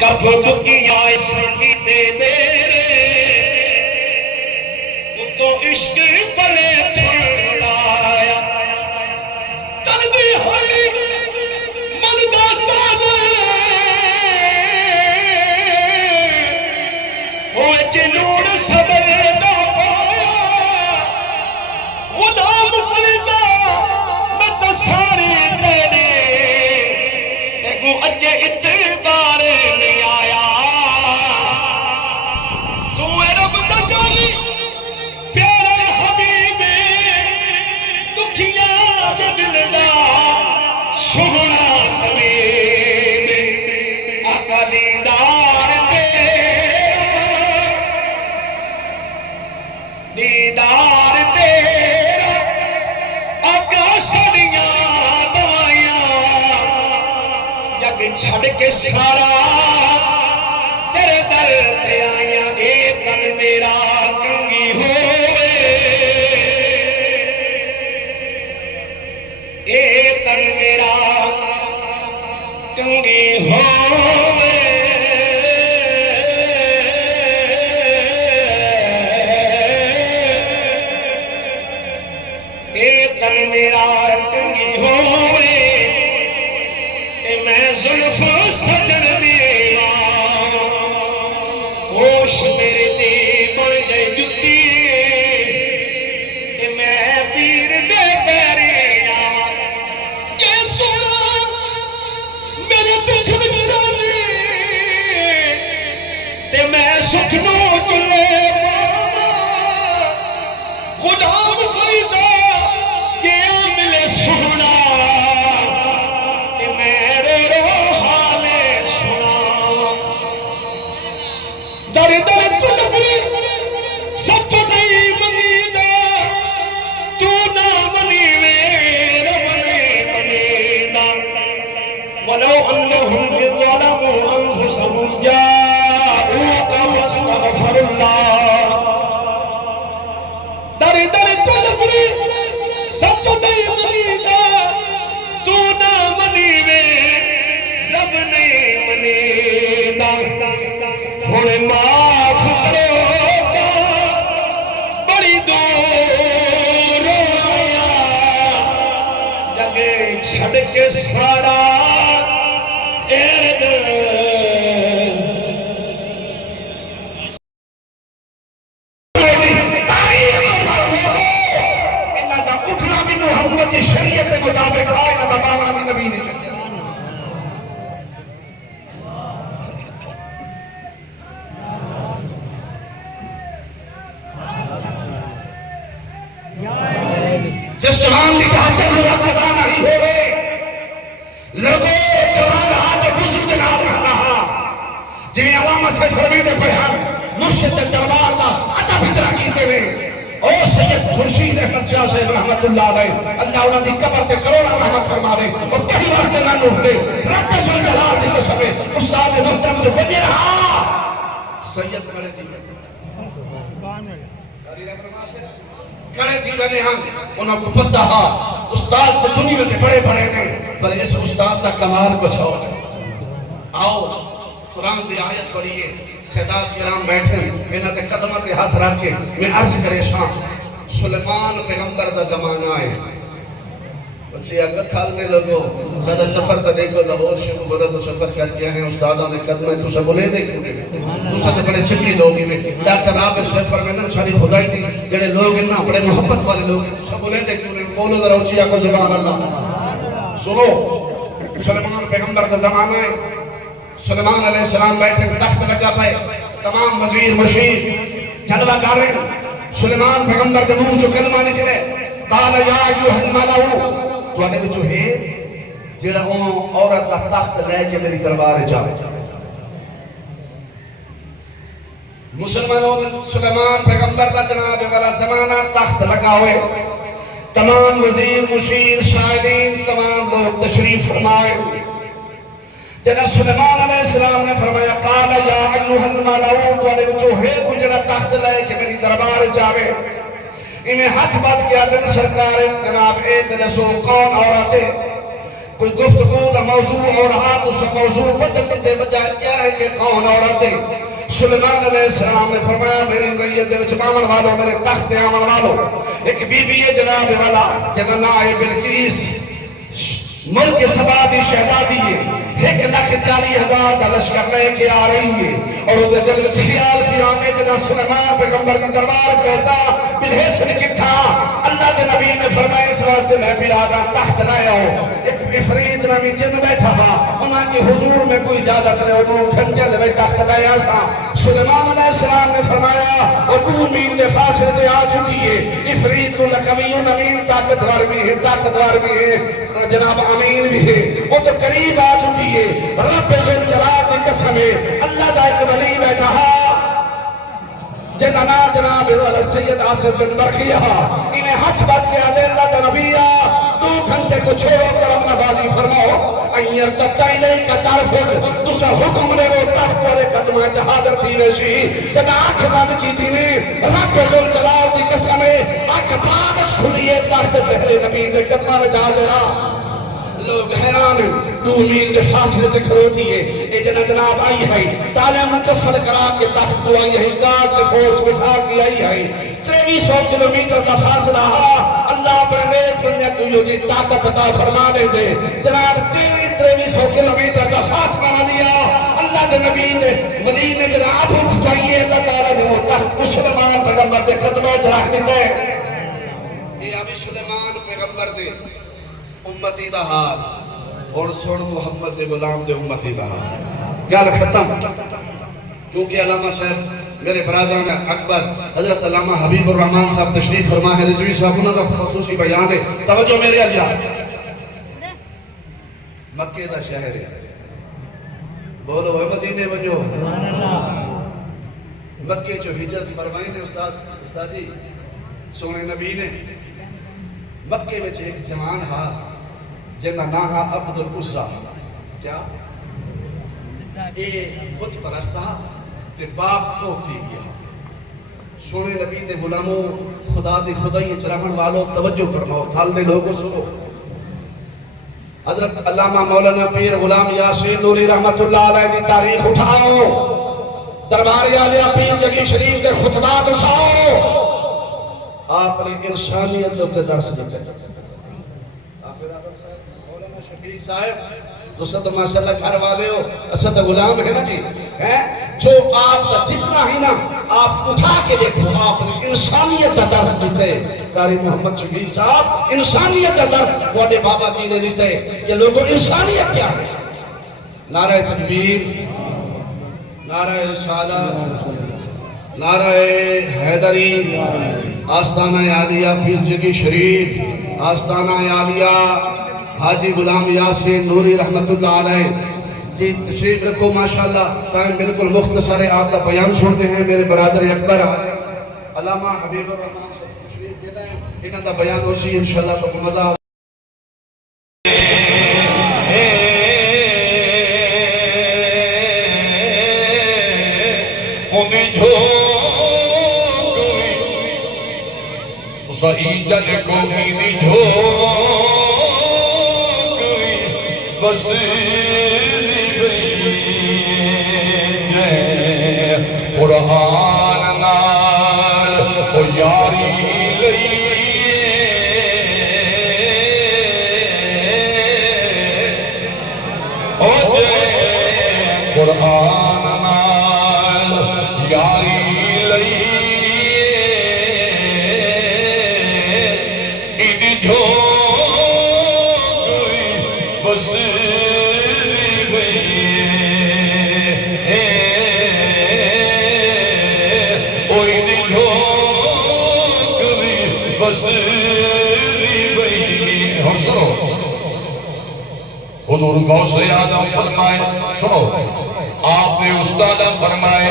کب دکیا سنگی تے میرے تو عشق پلے چھڑایا تردی ہوئی من دا سادے ہوئے چنور صبر دا پایا غلام فریدہ میں تو ساری تیرے ایگو اجے اتبار نہیں آیا تو اے رب دا جانی پیارے حبیبے دکھیا جو دل دا سونا طبیب آقا دیدار تیرا آقا سڑیاں دوائیاں جگ چھڑ کے سارا تیرے در تے آئیاں اے تن میرا کنگی ہوئے اے تن میرا کنگی ہوئے اے تن میرا کنگی ہوئے تے میں زلف سجن دیوان ہوش میرے دی بڑھ جائے جتی تے میں پیر دے پیرے جاواں یہ سونا میرے دکھ بچڑا دی تے میں سکھنو چلے پانا غلام فریدہ یہ ملے سونا تے میرے روحانے سنا در در تلبری سچ نہیں منیدہ تو نہ منیوے رب نے منیدہ ولو انہم ظلموا انفسهم جاءوك فاستغفر اللہ در در تلبری سچ نہیں منیدہ تو نہ منیوے رب نے منیدہ ہونے معاف کرو جا بڑی دور آیا جگہ چھڑ کے سارا ارد اٹھنا بھی محمد کی شریعت کے مطابق آئے نہ دباونا بھی نبی دی شریعت جس جوان کی تحجت میں رب قضا نہیں ہوئے لوگوں جوان ہاتھ بزر جناب رہا جنہیں عوام سے فرمیدے پڑھا مرشد دربار دا عطا فطرہ کیتے ہوئے او سید خورشید احمد شاہ صاحب رحمت اللہ علیہ اللہ انہوں نے قبر تے کروڑا رحمت فرماوے اور کئی واسطے نہ نوڑے رب سن جلال دی قسمے استاد محترم جو فجر ہاں سید کھڑے تھی کھڑے تھی رہنے ہم انہوں کو پتہ ہاں استاد تو دنیا کے بڑے بڑے نے پر اس استاد کا کمال کچھ ہو آؤ قرآن دی آیت پڑھئے سیدات کرام بیٹھے میں نے قدمت ہاتھ رکھ کے میں عرض کرے شام سلیمان پیغمبر دا زمانہ آئے بچے اگر کھالنے لگو زیادہ سفر تا دیکھو لاہور شروع برا تو سفر کر کے ہیں استادہ نے قدمہ تو سب بولے دے تو سب بڑے چکی لوگی میں ڈاکٹر عابد سفر میں نے ساری خدائی دی جڑے لوگ ہیں نا بڑے محبت والے لوگ ہیں سب بولے دے بولو ذرا اچھی آکو زبان اللہ سنو سلیمان پیغمبر دا زمانہ ہے سلیمان علیہ السلام بیٹھے تخت لگا پائے تمام وزیر مشیر جلوہ کر رہے ہیں سلیمان پیغمبر کے منہ جو کلمہ نکلے قال یا ایوہ الملعو تو آنے جو ہے جیڑا عورت کا تخت لے کے میری دربار جائے مسلمانوں سلیمان پیغمبر کا جناب والا زمانہ تخت لگا ہوئے تمام وزیر مشیر شاہدین تمام لوگ تشریف فرمائے جناب سلیمان علیہ السلام نے فرمایا قال یا ایوہ الملعو تو آنے جو ہے جیڑا تخت لے کے میری دربار جائے انہیں ہاتھ بات کیا دن سرکار جناب ایک رسول کون عورت کوئی گفتگو کا موضوع اور ہاتھ اس موضوع بدلنے سے بجائے کیا ہے کہ کون عورتیں سلیمان علیہ السلام نے فرمایا میری ریت دے وچ آمن والو میرے تخت آمن والو ایک بی بی ہے جناب والا جناب نائے بلقیس ملک سبا دی شہزادی ہے 1,40,000 کا لشکر لے کے آ رہی ہے اور وہ دل میں خیال بھی آنے جنہا سلیمان پیغمبر کی دربار پیسا بالحسن کی تھا اللہ کے نبی نے فرمایا اس واسطے میں بھی آگا تخت لایا ہوں ایک افریت نامی جن بیٹھا تھا انہاں کی حضور میں کوئی اجازت رہے اور گھنٹے دے میں تخت لایا سا سلیمان علیہ السلام نے فرمایا اور 2 میل دے فاصلے دے آ چکی ہے افریت لقویون امین طاقتور بھی ہے جناب امین بھی ہے وہ تو قریب آ چکی ہے رب ذوالجلال کی قسم ہے اللہ دا ایک ولی بیٹھا جنہا جناب سید آصف بن برخیہ انہیں حج بات کیا دے اللہ دا نبیہ 2 گھنٹے کو چھوڑو کر اپنا بازی فرماؤ اینیر تبتائی نہیں کا تعرفق دوسرا حکم لے وہ تخت والے قدمہ حاضر تھی نشی جب آنکھ بند کی تھی نے رب ذوالجلال کی قسم ہے آنکھ بانچ کھلیے تخت پہلے نبی دے قدمہ میں جا لے رہا لوگ حیران 2 میل دے فاصلے دے کھروتی ہے اے جناب آئی ہے تالے مکفل کرا کے تخت کو آئی ہے گارڈ کے فورس بٹھا کے آئی ہے 2300 کلومیٹر کا فاصلہ اللہ پر نیک بننے کو یہ دی طاقت عطا فرما دے دے جناب 2300 کلومیٹر کا فاصلہ نہ لیا اللہ کے نبی نے ولی نے جناب اٹھائیے اللہ تعالیٰ نے وہ تخت سلیمان پیغمبر دے خدمہ چراہ دیتے یہ ابھی سلیمان پیغمبر دے امتی دا حال اور سن محمد دے غلام دے امتی دا حال گل ختم کیونکہ علامہ صاحب میرے برادران اکبر حضرت علامہ حبیب الرحمن صاحب تشریف فرما ہے رضوی صاحب انہوں کا خصوصی بیان ہے توجہ میرے اجلا مکہ دا شہر ہے بولو اے مدینے بنو مکہ جو ہجرت فرمائی نے استاد جی سونے نبی نے مکہ میں ایک جوان ہا جنہ ناہا عبد العزہ کیا اے بت پرستا تے باپ فوت تھی گیا سونے نبی نے غلاموں خدا دی خدای چلاون والوں توجہ فرماؤ تھال دے لوگوں سنو حضرت علامہ مولانا پیر غلام یاسین نوری رحمت اللہ علیہ دی تاریخ اٹھاؤ دربار عالیہ پیر جگی شریف دے خطبات اٹھاؤ آپ نے انسانیت دوتے درس دیتے مولانا شفیع صاحب تو سب ماشاءاللہ گھر والے ہو اسد غلام ہے نا جی جو آپ کا جتنا ہی نا آپ اٹھا کے دیکھو آپ نے انسانیت کا درس دیتے قاری محمد شفیع صاحب انسانیت کا درس بڑے بابا جی نے دیتے کہ لوگوں انسانیت کیا ہے نعرہ تکبیر نعرہ رسالت نعرہ حیدری آستانہ عالیہ پیر جگی شریف آستانہ عالیہ حاجی غلام یاسین نوری رحمت اللہ علیہ جی تشریف رکھو ماشاءاللہ ٹائم بالکل مختصر ہے آپ کا بیان سنتے ہیں میرے برادر اکبر علامہ حبیب الرحمن صاحب تشریف دیتا ہے انہاں کا بیان ہوسی انشاءاللہ تو مزہ صحیح جن کو مینی جھوک بس قرآن نال او یاری لئیے او جے قرآن نال یاری حضور غوث اعظم فرمائے سنو آپ نے استاد فرمائے